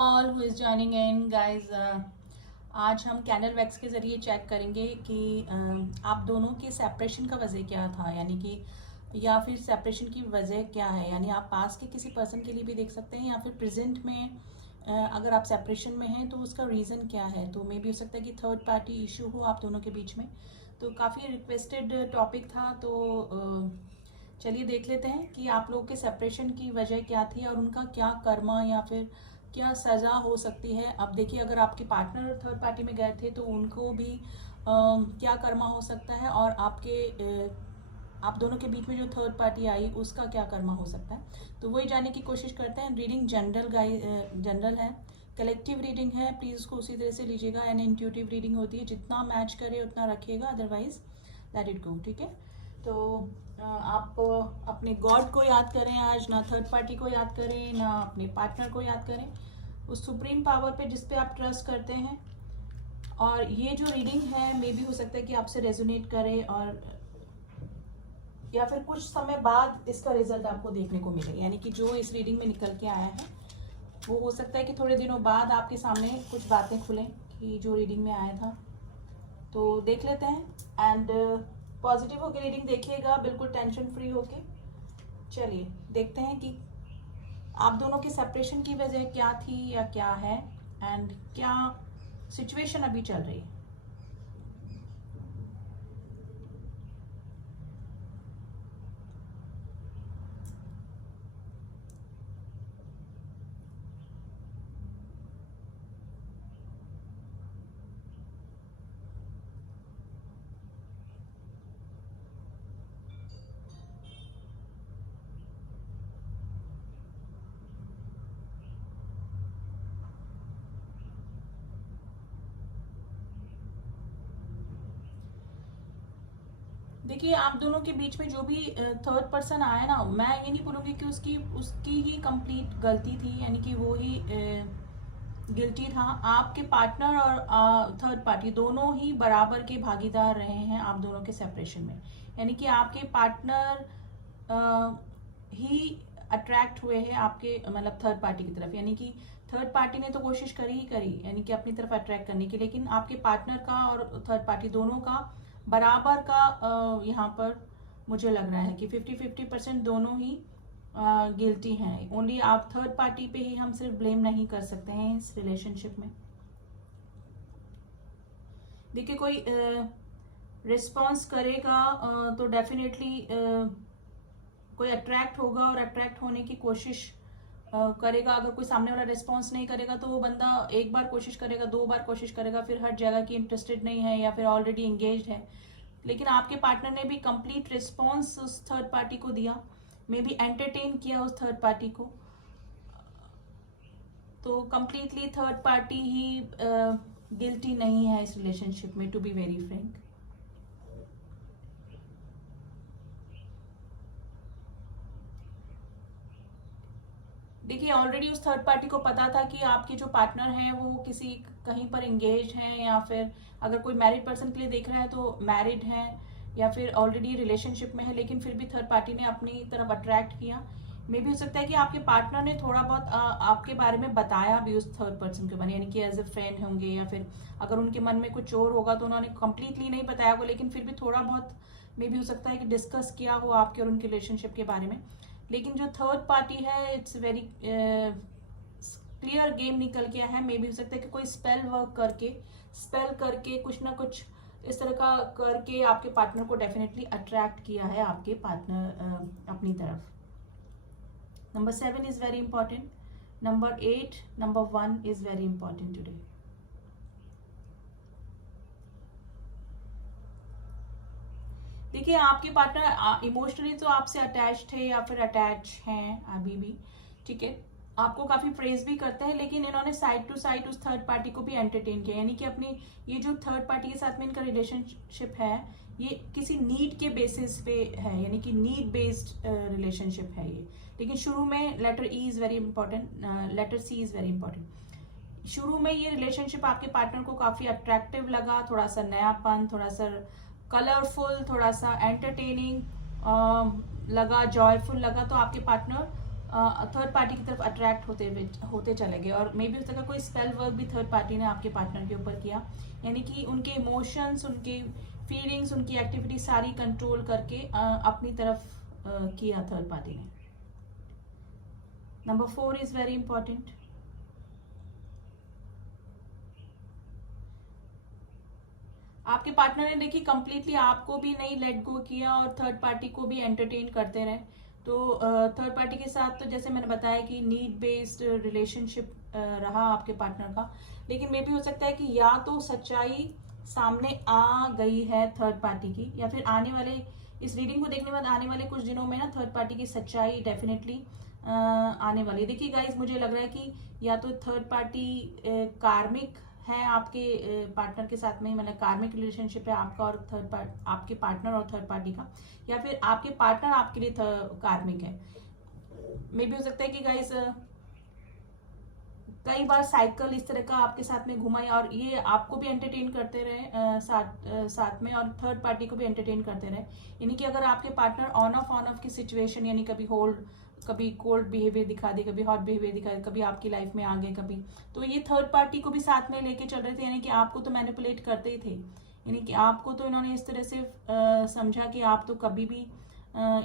All who is joining in guys. आज हम candle wax के ज़रिए चेक करेंगे कि आप दोनों की सेपरेशन का वजह क्या था, यानी कि या फिर सेपरेशन की वजह क्या है। यानी आप पास के किसी पर्सन के लिए भी देख सकते हैं या फिर प्रेजेंट में अगर आप सेपरेशन में हैं तो उसका रीज़न क्या है। तो मे भी हो सकता है कि थर्ड पार्टी इशू हो आप दोनों के बीच में। तो काफ़ी रिक्वेस्टेड टॉपिक था, तो चलिए देख लेते हैं कि आप लोगों के सेपरेशन की वजह क्या थी और उनका क्या कर्मा या फिर क्या सज़ा हो सकती है। अब देखिए, अगर आपके पार्टनर थर्ड पार्टी में गए थे तो उनको भी क्या कर्मा हो सकता है, और आप दोनों के बीच में जो थर्ड पार्टी आई उसका क्या कर्मा हो सकता है। तो वही जानने की कोशिश करते हैं। रीडिंग जनरल है, कलेक्टिव रीडिंग है, प्लीज़ उसको उसी तरह से लीजिएगा। एंड इंट्यूटिव रीडिंग होती है, जितना मैच करे उतना रखिएगा, अदरवाइज लेट इट गो। ठीक है, तो आप अपने गॉड को याद करें आज, ना थर्ड पार्टी को याद करें ना अपने पार्टनर को याद करें, उस सुप्रीम पावर पे जिस पे आप ट्रस्ट करते हैं। और ये जो रीडिंग है मे भी हो सकता है कि आपसे रेजोनेट करे, और या फिर कुछ समय बाद इसका रिजल्ट आपको देखने को मिले। यानी कि जो इस रीडिंग में निकल के आया है वो हो सकता है कि थोड़े दिनों बाद आपके सामने कुछ बातें खुलें कि जो रीडिंग में आया था। तो देख लेते हैं। एंड पॉजिटिव होकर रीडिंग देखिएगा, बिल्कुल टेंशन फ्री होके। चलिए देखते हैं कि आप दोनों की सेपरेशन की वजह क्या थी या क्या है, एंड क्या सिचुएशन अभी चल रही है। देखिए, आप दोनों के बीच में जो भी थर्ड पर्सन आया ना, मैं ये नहीं बोलूँगी कि उसकी उसकी ही कंप्लीट गलती थी, यानी कि वो ही गिल्टी था। आपके पार्टनर और थर्ड पार्टी दोनों ही बराबर के भागीदार रहे हैं आप दोनों के सेपरेशन में। यानी कि आपके पार्टनर ही अट्रैक्ट हुए हैं आपके, मतलब थर्ड पार्टी की तरफ। यानी कि थर्ड पार्टी ने तो कोशिश करी ही करी, यानी कि अपनी तरफ अट्रैक्ट करने की, लेकिन आपके पार्टनर का और थर्ड पार्टी दोनों का बराबर का यहाँ पर मुझे लग रहा है कि 50-50% दोनों ही गिल्टी हैं। ओनली आप थर्ड पार्टी पे ही हम सिर्फ ब्लेम नहीं कर सकते हैं इस रिलेशनशिप में। देखिए, कोई रिस्पॉन्स करेगा तो डेफिनेटली कोई अट्रैक्ट होगा और अट्रैक्ट होने की कोशिश करेगा। अगर कोई सामने वाला रिस्पॉन्स नहीं करेगा तो वो बंदा एक बार कोशिश करेगा, दो बार कोशिश करेगा, फिर हट जाएगा कि इंटरेस्टेड नहीं है या फिर ऑलरेडी एंगेज है। लेकिन आपके पार्टनर ने भी कंप्लीट रिस्पॉन्स उस थर्ड पार्टी को दिया, मे बी एंटरटेन किया उस थर्ड पार्टी को। तो कंप्लीटली थर्ड पार्टी ही गिल्टी नहीं है इस रिलेशनशिप में, टू बी वेरी फ्रैंक। देखिए, ऑलरेडी उस थर्ड पार्टी को पता था कि आपके जो पार्टनर हैं वो किसी कहीं पर एंगेज हैं, या फिर अगर कोई मैरिड पर्सन के लिए देख रहा है तो मैरिड हैं, या फिर ऑलरेडी रिलेशनशिप में है, लेकिन फिर भी थर्ड पार्टी ने अपनी तरफ अट्रैक्ट किया। मे भी हो सकता है कि आपके पार्टनर ने थोड़ा बहुत आपके बारे में बताया भी उस थर्ड पर्सन के बारे में, यानी कि एज ए फ्रेंड होंगे, या फिर अगर उनके मन में कुछ और होगा तो उन्होंने कंप्लीटली नहीं बताया होगा, लेकिन फिर भी थोड़ा बहुत मे भी हो सकता है कि डिस्कस किया हो आपके और उनके रिलेशनशिप के बारे में। लेकिन जो थर्ड पार्टी है, इट्स वेरी क्लियर गेम निकल के है। मे भी हो सकता है कि कोई स्पेल करके कुछ ना कुछ इस तरह का करके आपके पार्टनर को डेफिनेटली अट्रैक्ट किया है आपके पार्टनर अपनी तरफ। Number 7 is very important, number 8, number 1 is very important today. देखिए, आपके पार्टनर इमोशनली तो आपसे अटैच थे या फिर अटैच हैं अभी भी, ठीक है। आपको काफी प्रेज भी करते हैं, लेकिन इन्होंने साइड टू साइड उस थर्ड पार्टी को भी एंटरटेन किया। यानी कि अपनी ये जो थर्ड पार्टी के साथ में इनका रिलेशनशिप है, ये किसी नीड के बेसिस पे है, यानी कि नीड बेस्ड रिलेशनशिप है ये। लेकिन शुरू में letter E is very important, letter C is very important. शुरू में ये रिलेशनशिप आपके पार्टनर को काफी अट्रैक्टिव लगा, थोड़ा सा नयापन, थोड़ा सा कलरफुल, थोड़ा सा एंटरटेनिंग लगा, जॉयफुल लगा। तो आपके पार्टनर थर्ड पार्टी की तरफ अट्रैक्ट होते चले गए, और मे बी हो सकता है कोई स्पेल वर्क भी थर्ड पार्टी ने आपके पार्टनर के ऊपर किया, यानी कि उनके इमोशंस, उनके फीलिंग्स, उनकी एक्टिविटी सारी कंट्रोल करके अपनी तरफ किया थर्ड पार्टी ने। Number 4 is very important. आपके पार्टनर ने देखिए कंप्लीटली आपको भी नहीं लेट गो किया और थर्ड पार्टी को भी एंटरटेन करते रहे। तो थर्ड पार्टी के साथ तो जैसे मैंने बताया कि नीड बेस्ड रिलेशनशिप रहा आपके पार्टनर का, लेकिन मे भी हो सकता है कि या तो सच्चाई सामने आ गई है थर्ड पार्टी की, या फिर आने वाले, इस रीडिंग को देखने के बाद आने वाले कुछ दिनों में ना थर्ड पार्टी की सच्चाई डेफिनेटली आने वाली है। देखिए गाइस, मुझे लग रहा है कि या तो थर्ड पार्टी कार्मिक है आपके पार्टनर के साथ में, मतलब कार्मिक रिलेशनशिप है आपका और आपके पार्टनर और थर्ड पार्टी का, या फिर आपके पार्टनर आपके लिए कार्मिक है। मे भी हो सकता है कि गाइस कई बार साइकिल इस तरह का आपके साथ में घुमाए और ये आपको भी एंटरटेन करते रहे साथ में, और थर्ड पार्टी को भी एंटरटेन करते रहे। यानी कि अगर आपके पार्टनर ऑन ऑफ की सिचुएशन, यानी कभी होल्ड, कभी कोल्ड बिहेवियर दिखा दे, कभी हॉट बिहेवियर दिखा दे, कभी आपकी लाइफ में आ गए कभी, तो ये थर्ड पार्टी को भी साथ में लेके चल रहे थे, यानी कि आपको तो मैनिपुलेट करते ही थे। यानी कि आपको तो इन्होंने इस तरह से समझा कि आप तो कभी भी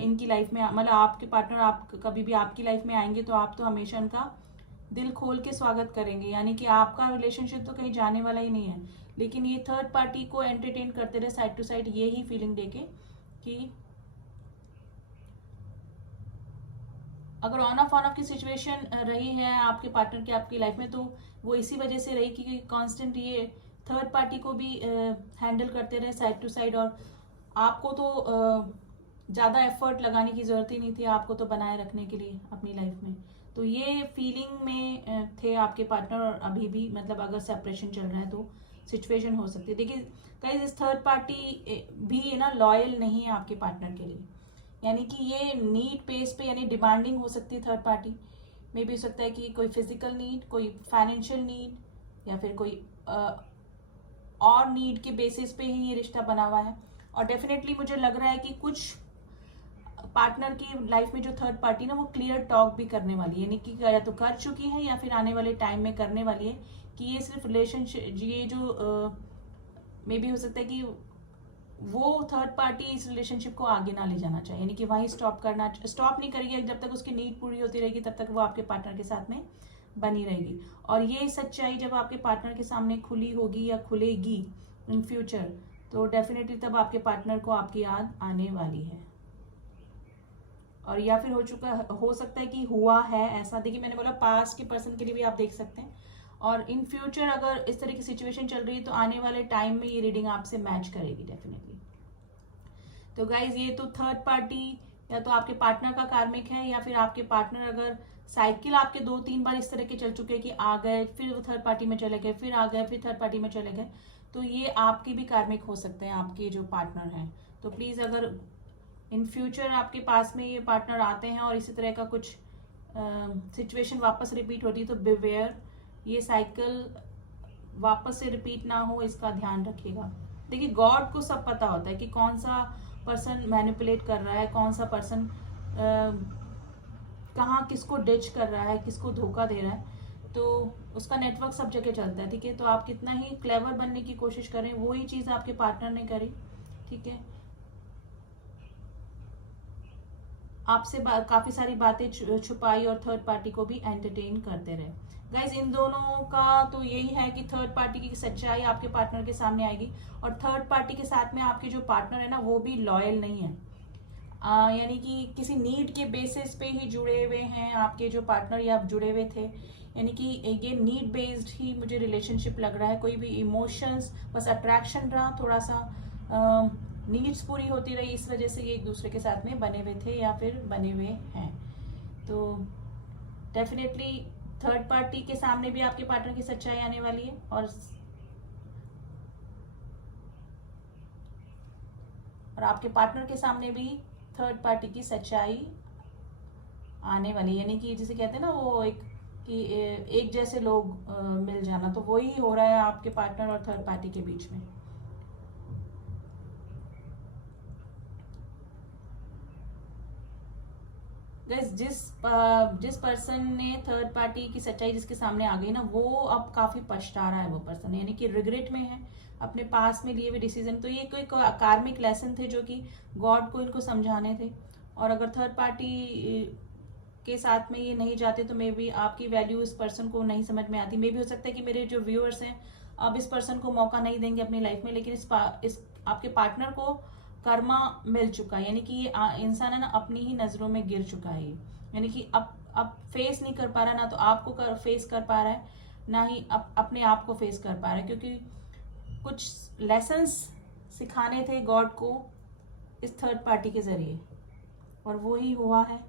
इनकी लाइफ में, मतलब आपके पार्टनर आप कभी भी आपकी लाइफ में आएंगे तो आप तो हमेशा उनका दिल खोल के स्वागत करेंगे, यानी कि आपका रिलेशनशिप तो कहीं जाने वाला ही नहीं है। लेकिन ये थर्ड पार्टी को एंटरटेन करते रहे साइड टू साइड, ये ही फीलिंग देके कि अगर ऑन ऑफ की सिचुएशन रही है आपके पार्टनर की आपकी लाइफ में, तो वो इसी वजह से रही कि कांस्टेंट ये थर्ड पार्टी को भी हैंडल करते रहे साइड टू साइड, और आपको तो ज़्यादा एफर्ट लगाने की ज़रूरत ही नहीं थी, आपको तो बनाए रखने के लिए अपनी लाइफ में। तो ये फीलिंग में थे आपके पार्टनर, और अभी भी मतलब अगर सेपरेशन चल रहा है तो सिचुएशन हो सकती है। देखिए गाइस, इस थर्ड पार्टी भी ना लॉयल नहीं है आपके पार्टनर के लिए, यानी कि ये नीड बेस पे, यानी डिमांडिंग हो सकती है थर्ड पार्टी में। भी हो सकता है कि कोई फिजिकल नीड, कोई फाइनेंशियल नीड, या फिर कोई और नीड के बेसिस पे ही ये रिश्ता बना हुआ है। और डेफिनेटली मुझे लग रहा है कि कुछ पार्टनर की लाइफ में जो थर्ड पार्टी ना वो क्लियर टॉक भी करने वाली है, यानी कि या तो कर चुकी है या फिर आने वाले टाइम में करने वाली है, कि ये सिर्फ रिलेशनशिप, ये जो मे भी हो सकता है कि वो थर्ड पार्टी इस रिलेशनशिप को आगे ना ले जाना चाहिए, यानी कि वहीं स्टॉप नहीं करेगी। जब तक उसकी नीड पूरी होती रहेगी तब तक वो आपके पार्टनर के साथ में बनी रहेगी। और ये सच्चाई जब आपके पार्टनर के सामने खुली होगी या खुलेगी इन फ्यूचर, तो डेफिनेटली तब आपके पार्टनर को आपकी याद आने वाली है। और या फिर हो सकता है कि हुआ है ऐसा। देखिए मैंने बोला पास्ट के पर्सन के लिए भी आप देख सकते हैं, और इन फ्यूचर अगर इस तरह की सिचुएशन चल रही है तो आने वाले टाइम में ये रीडिंग आपसे मैच करेगी डेफिनेटली। तो गाइज, ये तो थर्ड पार्टी या तो आपके पार्टनर का कार्मिक है, या फिर आपके पार्टनर अगर साइकिल आपके 2-3 बार इस तरह के चल चुके हैं कि आ गए फिर वो थर्ड पार्टी में चले गए, फिर आ गए फिर थर्ड पार्टी में चले गए, तो ये आपके भी कार्मिक हो सकते हैं, आपके जो पार्टनर हैं। तो प्लीज अगर इन फ्यूचर आपके पास में ये पार्टनर आते हैं और इसी तरह का कुछ सिचुएशन वापस रिपीट होती है, तो बिवेयर, ये साइकिल वापस से रिपीट ना हो, इसका ध्यान रखिएगा। देखिए गॉड को सब पता होता है कि कौन सा पर्सन मैनिपुलेट कर रहा है, कौन सा पर्सन कहाँ किसको डिच कर रहा है, किसको धोखा दे रहा है, तो उसका नेटवर्क सब जगह चलता है। ठीक है, तो आप कितना ही क्लेवर बनने की कोशिश करें, वही चीज़ आपके पार्टनर ने करी। ठीक है, आपसे काफी सारी बातें छुपाई और थर्ड पार्टी को भी एंटरटेन करते रहे। गाइज, इन दोनों का तो यही है कि थर्ड पार्टी की सच्चाई आपके पार्टनर के सामने आएगी, और थर्ड पार्टी के साथ में आपके जो पार्टनर है ना वो भी लॉयल नहीं है, यानी कि किसी नीड के बेसिस पे ही जुड़े हुए हैं आपके जो पार्टनर, या जुड़े हुए थे, यानी कि ये नीड बेस्ड ही मुझे रिलेशनशिप लग रहा है। कोई भी इमोशंस, बस अट्रैक्शन रहा, थोड़ा सा नीड्स पूरी होती रही, इस वजह से ये एक दूसरे के साथ में बने हुए थे या फिर बने हुए हैं। तो डेफिनेटली थर्ड पार्टी के सामने भी आपके पार्टनर की सच्चाई आने वाली है, और आपके पार्टनर के सामने भी थर्ड पार्टी की सच्चाई आने वाली है। यानी कि जिसे कहते हैं ना वो एक जैसे लोग मिल जाना, तो वही हो रहा है आपके पार्टनर और थर्ड पार्टी के बीच में। गाइस, जिस पर्सन ने थर्ड पार्टी की सच्चाई जिसके सामने आ गई ना, वो अब काफी पछता रहा है वो पर्सन, यानी कि रिग्रेट में है अपने पास में लिए हुए डिसीजन। तो ये कोई कार्मिक लेसन थे जो कि गॉड को इनको समझाने थे। और अगर थर्ड पार्टी के साथ में ये नहीं जाते तो मे बी आपकी वैल्यू इस पर्सन को नहीं समझ में आती। मे भी हो सकता है कि मेरे जो व्यूअर्स हैं अब इस पर्सन को मौका नहीं देंगे अपनी लाइफ में, लेकिन इस आपके पार्टनर को कर्मा मिल चुका है, यानी कि ये इंसान है ना अपनी ही नजरों में गिर चुका है। यानी कि अब फेस नहीं कर पा रहा, ना तो आपको फेस कर पा रहा है, ना ही अपने आप को फेस कर पा रहा है, क्योंकि कुछ लेसन्स सिखाने थे गॉड को इस थर्ड पार्टी के जरिए, और वो ही हुआ है।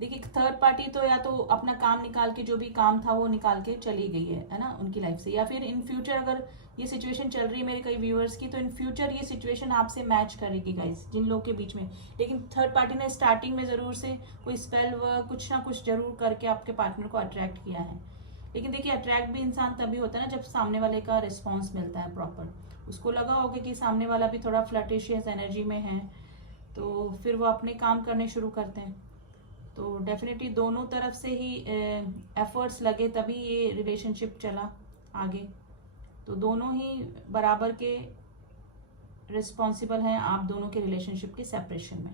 देखिए थर्ड पार्टी तो या तो अपना काम निकाल के, जो भी काम था वो निकाल के चली गई है ना उनकी लाइफ से, या फिर इन फ्यूचर अगर ये सिचुएशन चल रही है मेरे कई व्यूअर्स की, तो इन फ्यूचर ये सिचुएशन आपसे मैच करेगी गाइस, जिन लोगों के बीच में। लेकिन थर्ड पार्टी ने स्टार्टिंग में जरूर से कोई स्पेल वर्क कुछ ना कुछ जरूर करके आपके पार्टनर को अट्रैक्ट किया है। लेकिन देखिए अट्रैक्ट भी इंसान तभी होता है ना जब सामने वाले का रिस्पॉन्स मिलता है प्रॉपर। उसको लगा होगा कि सामने वाला भी थोड़ा फ्लर्टिशियस एनर्जी में है, तो फिर वो अपने काम करने शुरू करते हैं। तो डेफिनेटली दोनों तरफ से ही एफर्ट्स लगे तभी ये रिलेशनशिप चला आगे। तो दोनों ही बराबर के रिस्पॉन्सिबल हैं आप दोनों के रिलेशनशिप के सेपरेशन में,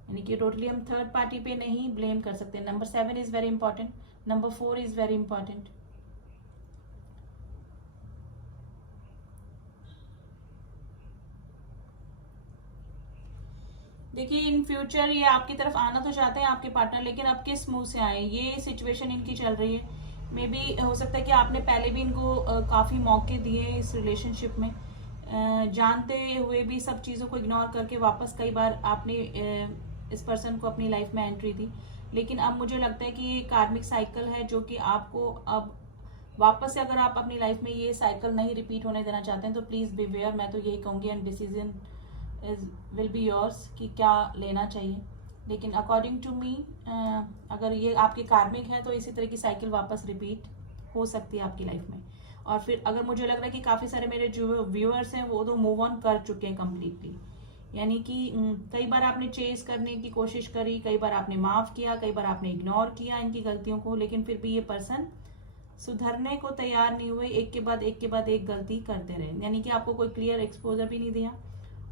यानी कि टोटली हम थर्ड पार्टी पे नहीं ब्लेम कर सकते। Number 7 is very important, number 4 is very important. देखिए इन फ्यूचर ये आपकी तरफ आना तो चाहते हैं आपके पार्टनर, लेकिन अब किस मुंह से आए, ये सिचुएशन इनकी चल रही है। मे बी हो सकता है कि आपने पहले भी इनको काफ़ी मौके दिए इस रिलेशनशिप में, जानते हुए भी सब चीज़ों को इग्नोर करके वापस कई बार आपने इस पर्सन को अपनी लाइफ में एंट्री दी। लेकिन अब मुझे लगता है कि ये कार्मिक साइकिल है जो कि आपको अब वापस से, अगर आप अपनी लाइफ में ये साइकिल नहीं रिपीट होने देना चाहते हैं तो प्लीज़ बिवेयर, मैं तो यही कहूँगी, and decision will be yours कि क्या लेना चाहिए। लेकिन अकॉर्डिंग टू मी अगर ये आपके कार्मिक है तो इसी तरह की साइकिल वापस रिपीट हो सकती है आपकी लाइफ में। और फिर अगर मुझे लग रहा है कि काफ़ी सारे मेरे जो व्यूअर्स हैं वो तो मूव ऑन कर चुके हैं कम्प्लीटली, यानी कि कई बार आपने चेस करने की कोशिश करी, कई बार आपने माफ़ किया, कई बार आपने इग्नोर किया इनकी गलतियों को, लेकिन फिर भी ये पर्सन सुधरने को तैयार नहीं हुए, एक के बाद एक गलती करते रहे। यानी कि आपको कोई क्लियर एक्सपोजर भी नहीं दिया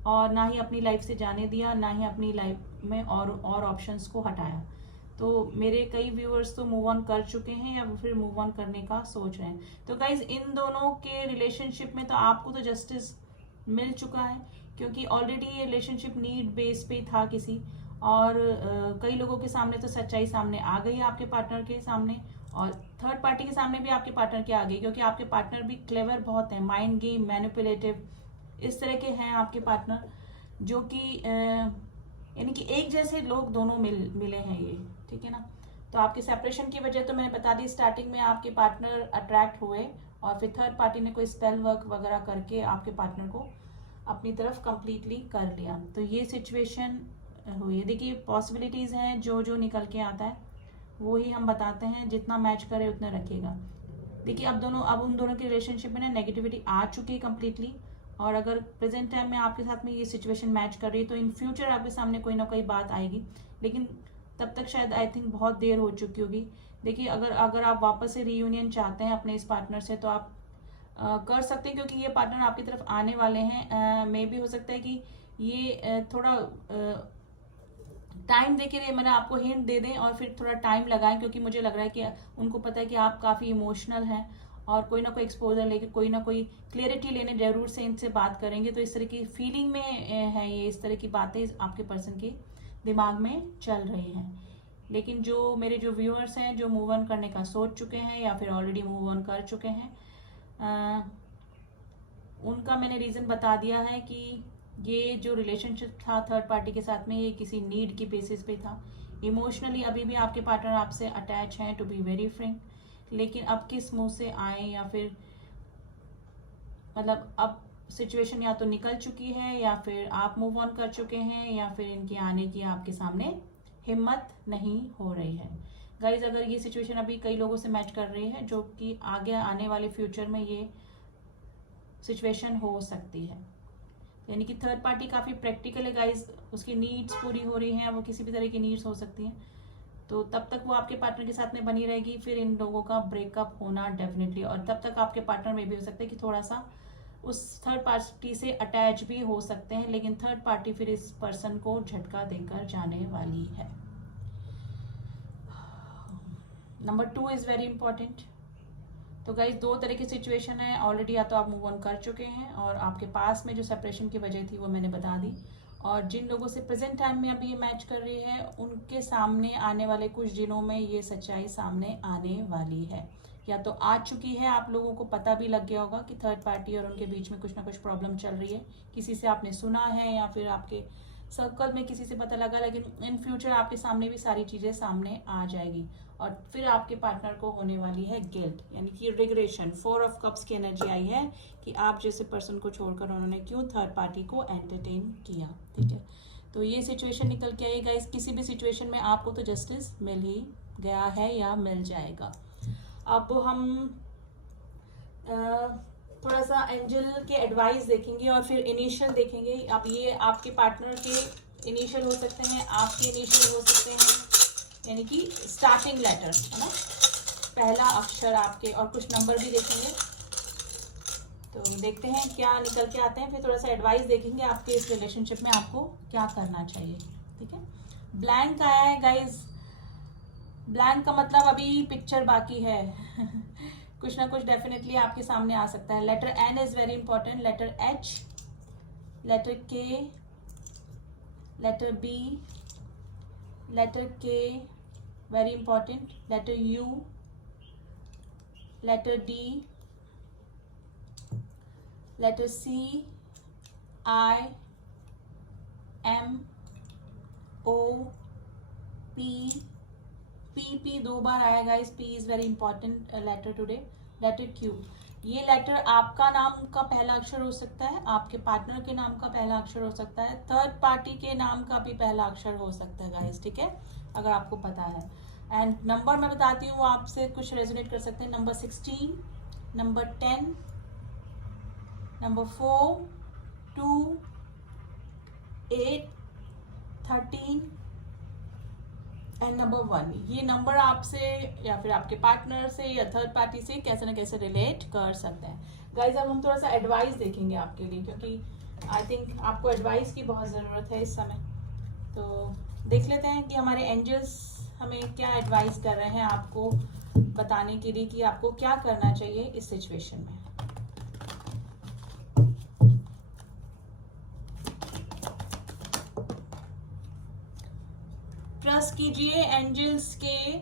और ना ही अपनी लाइफ से जाने दिया, ना ही अपनी लाइफ में और ऑप्शंस को हटाया। तो मेरे कई व्यूअर्स तो मूव ऑन कर चुके हैं या फिर मूव ऑन करने का सोच रहे हैं। तो गाइज इन दोनों के रिलेशनशिप में तो आपको तो जस्टिस मिल चुका है, क्योंकि ऑलरेडी ये रिलेशनशिप नीड बेस पे था किसी, और कई लोगों के सामने तो सच्चाई सामने आ गई आपके पार्टनर के सामने, और थर्ड पार्टी के सामने भी आपके पार्टनर के आ गई, क्योंकि आपके पार्टनर भी क्लेवर बहुत है, माइंड गेम, मैनिपुलेटिव, इस तरह के हैं आपके पार्टनर, जो कि यानी कि एक जैसे लोग दोनों मिले हैं ये, ठीक है ना। तो आपके सेपरेशन की वजह तो मैंने बता दी स्टार्टिंग में, आपके पार्टनर अट्रैक्ट हुए और फिर थर्ड पार्टी ने कोई स्पेल वर्क वगैरह करके आपके पार्टनर को अपनी तरफ कंप्लीटली कर लिया। तो ये सिचुएशन हुई है। देखिए पॉसिबिलिटीज़ हैं, जो जो निकल के आता है वो ही हम बताते हैं, जितना मैच करे उतना रखिएगा। देखिए अब उन दोनों के रिलेशनशिप में ना नेगेटिविटी आ चुकी है कम्प्लीटली, और अगर प्रेजेंट टाइम में आपके साथ में ये सिचुएशन मैच कर रही है तो इन फ्यूचर आपके सामने कोई ना कोई बात आएगी, लेकिन तब तक शायद आई थिंक बहुत देर हो चुकी होगी। देखिए अगर आप वापस से रीयूनियन चाहते हैं अपने इस पार्टनर से तो आप कर सकते हैं, क्योंकि ये पार्टनर आपकी तरफ आने वाले हैं। मे भी हो सकता है कि ये थोड़ा टाइम दे के मैंने आपको हिंट दे दें और फिर थोड़ा टाइम लगाएं, क्योंकि मुझे लग रहा है कि उनको पता है कि आप काफ़ी इमोशनल हैं और कोई ना कोई एक्सपोजर लेके कोई ना कोई क्लियरिटी लेने जरूर से इनसे बात करेंगे। तो इस तरह की फीलिंग में है ये, इस तरह की बातें आपके पर्सन के दिमाग में चल रही हैं। लेकिन जो मेरे जो व्यूअर्स हैं जो मूव ऑन करने का सोच चुके हैं या फिर ऑलरेडी मूव ऑन कर चुके हैं, उनका मैंने रीज़न बता दिया है कि ये जो रिलेशनशिप था थर्ड पार्टी के साथ में ये किसी नीड की बेसिस पे था। इमोशनली अभी भी आपके पार्टनर आपसे अटैच हैं, टू बी वेरी फ्रैंक, लेकिन अब किस मुंह से आए, या फिर मतलब अब सिचुएशन या तो निकल चुकी है या फिर आप मूव ऑन कर चुके हैं, या फिर इनके आने की आपके सामने हिम्मत नहीं हो रही है। गाइज अगर ये सिचुएशन अभी कई लोगों से मैच कर रही है, जो कि आगे आने वाले फ्यूचर में ये सिचुएशन हो सकती है। यानी कि थर्ड पार्टी काफ़ी प्रैक्टिकल है गाइज, उसकी नीड्स पूरी हो रही हैं, वो किसी भी तरह की नीड्स हो सकती हैं, तो तब तक वो आपके पार्टनर के साथ में बनी रहेगी। फिर इन लोगों का ब्रेकअप होना डेफिनेटली, और तब तक आपके पार्टनर में भी हो सकता है कि थोड़ा सा उस थर्ड पार्टी से अटैच भी हो सकते हैं, लेकिन थर्ड पार्टी फिर इस पर्सन को झटका देकर जाने वाली है। Number 2 is very important. तो गाइज दो तरह की सिचुएशन है ऑलरेडी, या तो आप मूव ऑन कर चुके हैं और आपके पास में जो सेपरेशन की वजह थी वो मैंने बता दी, और जिन लोगों से प्रेजेंट टाइम में अभी ये मैच कर रही है उनके सामने आने वाले कुछ दिनों में ये सच्चाई सामने आने वाली है, या तो आ चुकी है, आप लोगों को पता भी लग गया होगा कि थर्ड पार्टी और उनके बीच में कुछ ना कुछ प्रॉब्लम चल रही है, किसी से आपने सुना है या फिर आपके सर्कल में किसी से पता लगा, लेकिन इन फ्यूचर आपके सामने भी सारी चीज़ें सामने आ जाएगी, और फिर आपके पार्टनर को होने वाली है गिल्ट, यानी कि रिग्रेशन। 4 ऑफ कप्स की एनर्जी आई है कि आप जैसे पर्सन को छोड़कर उन्होंने क्यों थर्ड पार्टी को एंटरटेन किया, ठीक है। तो ये सिचुएशन निकल के आई गाइस, किसी भी सिचुएशन में आपको तो जस्टिस मिल ही गया है या मिल जाएगा। अब हम थोड़ा सा एंजल के एडवाइस देखेंगे और फिर इनिशियल देखेंगे। अब ये आपके पार्टनर के इनिशियल हो सकते हैं, आपके इनिशियल हो सकते हैं, यानी कि स्टार्टिंग लेटर है ना, पहला अक्षर आपके, और कुछ नंबर भी देखेंगे। तो देखते हैं क्या निकल के आते हैं, फिर थोड़ा सा एडवाइस देखेंगे आपके इस रिलेशनशिप में आपको क्या करना चाहिए, ठीक है। ब्लैंक आया है गाइज, ब्लैंक का मतलब अभी पिक्चर बाकी है कुछ ना कुछ डेफिनेटली आपके सामने आ सकता है। Letter N is very important, letter H, letter K, letter B, letter K very important, letter U, letter D, letter C, I, M, O, P, P 2 बार आएगा, इस P is very important letter today, letter Q. ये letter आपका नाम का पहला अक्षर हो सकता है, आपके पार्टनर के नाम का पहला अक्षर हो सकता है, थर्ड पार्टी के नाम का भी पहला अक्षर हो सकता है गाइस, ठीक है, अगर आपको पता है। एंड नंबर मैं बताती हूँ, आपसे कुछ रेजोनेट कर सकते हैं। Number 16, number 10, number 4, 2, 8, 13 and number 1। ये नंबर आपसे या फिर आपके पार्टनर से या थर्ड पार्टी से कैसे ना कैसे रिलेट कर सकते हैं गाइज। अब हम थोड़ा सा एडवाइस देखेंगे आपके लिए, क्योंकि आई थिंक आपको एडवाइस की बहुत ज़रूरत है इस समय। तो देख लेते हैं कि हमारे एंजल्स हमें क्या एडवाइस कर रहे हैं आपको बताने के लिए कि आपको क्या करना चाहिए इस सिचुएशन में। ट्रस्ट कीजिए एंजल्स के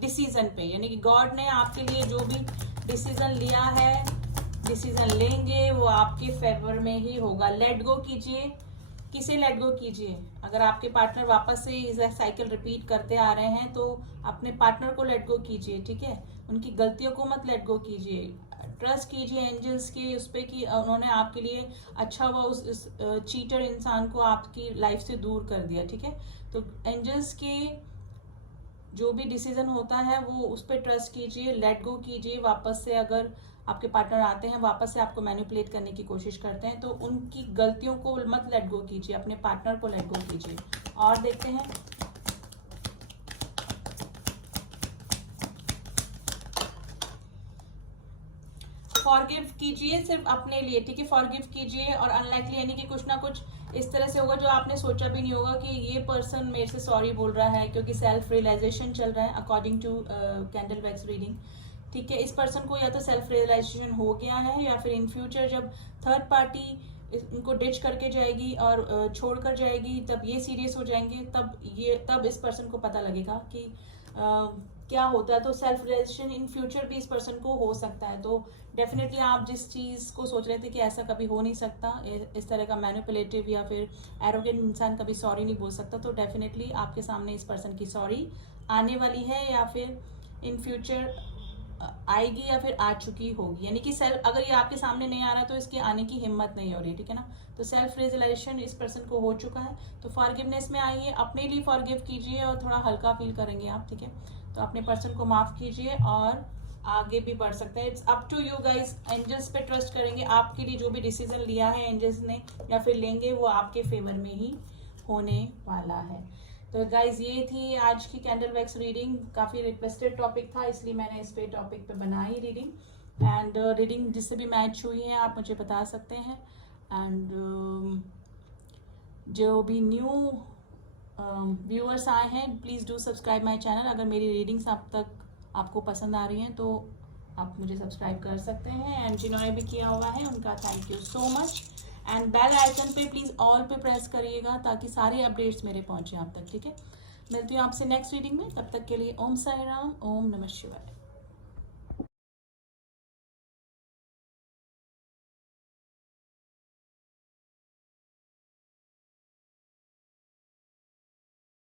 डिसीजन पे, यानी कि गॉड ने आपके लिए जो भी डिसीजन लिया है, डिसीजन लेंगे, वो आपके फेवर में ही होगा। लेट गो कीजिए। किसे लेट गो कीजिए? अगर आपके पार्टनर वापस से इस साइकिल रिपीट करते आ रहे हैं तो अपने पार्टनर को लेट गो कीजिए, ठीक है। उनकी गलतियों को मत लेट गो कीजिए। ट्रस्ट कीजिए एंजल्स के उस पर कि उन्होंने आपके लिए अच्छा हुआ उस चीटर इंसान को आपकी लाइफ से दूर कर दिया, ठीक है। तो एंजल्स के जो भी डिसीजन होता है वो उस पर ट्रस्ट कीजिए, लेट गो कीजिए। वापस से अगर आपके पार्टनर आते हैं, वापस से आपको मैनिपुलेट करने की कोशिश करते हैं, तो उनकी गलतियों को मत लेट गो कीजिए, अपने पार्टनर को लेट गो कीजिए। और देखते हैं फॉरगिव कीजिए सिर्फ अपने लिए, ठीक है। फॉरगिव कीजिए और अनलाइकली यानी कि कुछ ना कुछ इस तरह से होगा जो आपने सोचा भी नहीं होगा कि ये पर्सन मेरे से सॉरी बोल रहा है, क्योंकि सेल्फ रियलाइजेशन चल रहा है according to candle wax reading, ठीक है। इस पर्सन को या तो सेल्फ रियलाइजेशन हो गया है या फिर इन फ्यूचर जब थर्ड पार्टी इनको डिच करके जाएगी और छोड़ कर जाएगी, तब ये सीरियस हो जाएंगे, तब इस पर्सन को पता लगेगा कि क्या होता है। तो सेल्फ रियलाइजेशन इन फ्यूचर भी इस पर्सन को हो सकता है। तो डेफिनेटली आप जिस चीज़ को सोच रहे थे कि ऐसा कभी हो नहीं सकता, इस तरह का मैनिपुलेटिव या फिर एरोगेंट इंसान कभी सॉरी नहीं बोल सकता, तो डेफिनेटली आपके सामने इस पर्सन की सॉरी आने वाली है या फिर इन फ्यूचर आएगी या फिर आ चुकी होगी। यानी कि सेल्फ, अगर ये आपके सामने नहीं आ रहा तो इसके आने की हिम्मत नहीं हो रही, ठीक है ना। तो सेल्फ रियलाइजेशन इस पर्सन को हो चुका है। तो फॉरगिवनेस में आइए, अपने लिए फॉरगिव कीजिए और थोड़ा हल्का फील करेंगे आप, ठीक है। तो अपने पर्सन को माफ़ कीजिए और आगे भी बढ़ सकता है। It's up to you guys, angels पे ट्रस्ट करेंगे, आपके लिए जो भी डिसीजन लिया है एंजल्स ने या फिर लेंगे वो आपके फेवर में ही होने वाला है। तो गाइज ये थी आज की कैंडल वैक्स रीडिंग। काफ़ी रिक्वेस्टेड टॉपिक था इसलिए मैंने इस पे टॉपिक पे बनाई रीडिंग। एंड रीडिंग जिससे भी मैच हुई है आप मुझे बता सकते हैं। एंड जो भी न्यू व्यूअर्स आए हैं please do subscribe my channel. अगर मेरी रीडिंग्स आप तक आपको पसंद आ रही हैं तो आप मुझे सब्सक्राइब कर सकते हैं। एंड जिन्होंने भी किया हुआ है उनका thank you so much. And bell icon पे प्लीज़ ऑल पे प्रेस करिएगा ताकि सारे अपडेट्स मेरे पहुंचे आप तक। ठीक है, मिलती हूँ आपसे नेक्स्ट रीडिंग में। तब तक के लिए ओम साई राम, ओम नमः शिवाय।